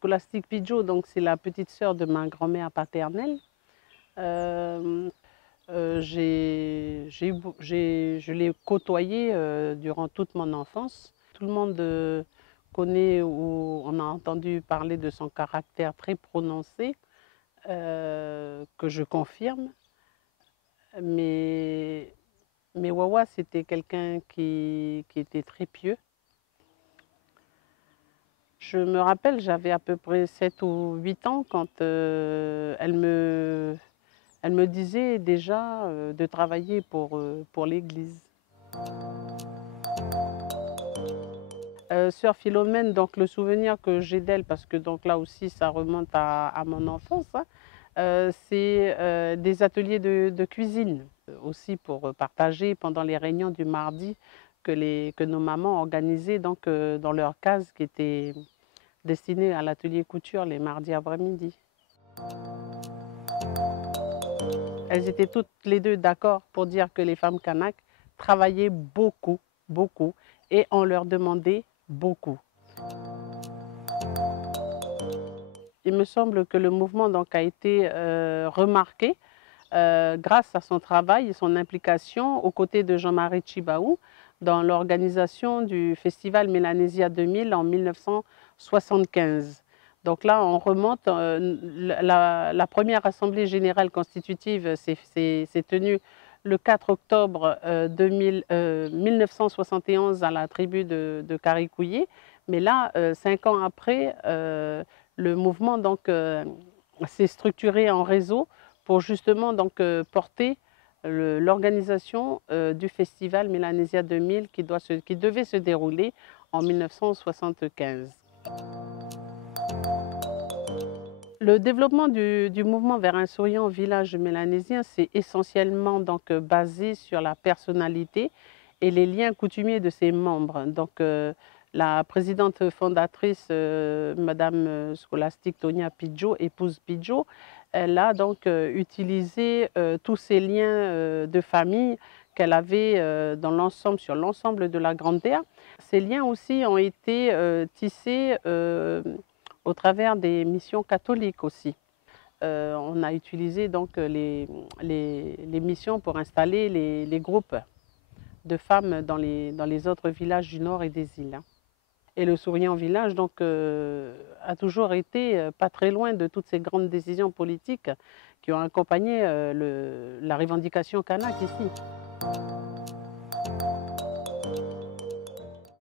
Scholastique Pidgeot, donc c'est la petite sœur de ma grand-mère paternelle. Euh, je l'ai côtoyée durant toute mon enfance. Tout le monde connaît ou on a entendu parler de son caractère très prononcé, que je confirme. Mais, mais Wawa, c'était quelqu'un qui était très pieux. Je me rappelle, j'avais à peu près 7 ou 8 ans quand elle me disait déjà de travailler pour l'Église. Sœur Philomène, donc le souvenir que j'ai d'elle, parce que donc là aussi ça remonte à mon enfance, hein, c'est des ateliers de cuisine, aussi pour partager pendant les réunions du mardi que nos mamans organisaient donc, dans leur case qui était destinée à l'atelier couture les mardis après-midi. Elles étaient toutes les deux d'accord pour dire que les femmes Kanak travaillaient beaucoup, beaucoup, et on leur demandait beaucoup. Il me semble que le mouvement donc, a été remarqué grâce à son travail et son implication aux côtés de Jean-Marie Tjibaou dans l'organisation du festival Mélanésia 2000 en 1975. Donc là, on remonte, la première assemblée générale constitutive s'est tenue le 4 octobre 1971 à la tribu de Karikouye. Mais là, 5 ans après, le mouvement s'est structuré en réseau pour justement donc, porter l'organisation du festival Mélanésia 2000 qui devait se dérouler en 1975. Le développement du mouvement vers un souriant village mélanésien, c'est essentiellement donc, basé sur la personnalité et les liens coutumiers de ses membres. Donc, la présidente fondatrice, Madame Scholastique Tonia Pidgeot, épouse Pidgeot, elle a donc utilisé tous ces liens de famille qu'elle avait sur l'ensemble de la Grande Terre. Ces liens aussi ont été tissés au travers des missions catholiques aussi. On a utilisé donc les missions pour installer les groupes de femmes dans les autres villages du nord et des îles. Et le Souriant village donc, a toujours été pas très loin de toutes ces grandes décisions politiques qui ont accompagné la revendication kanak ici.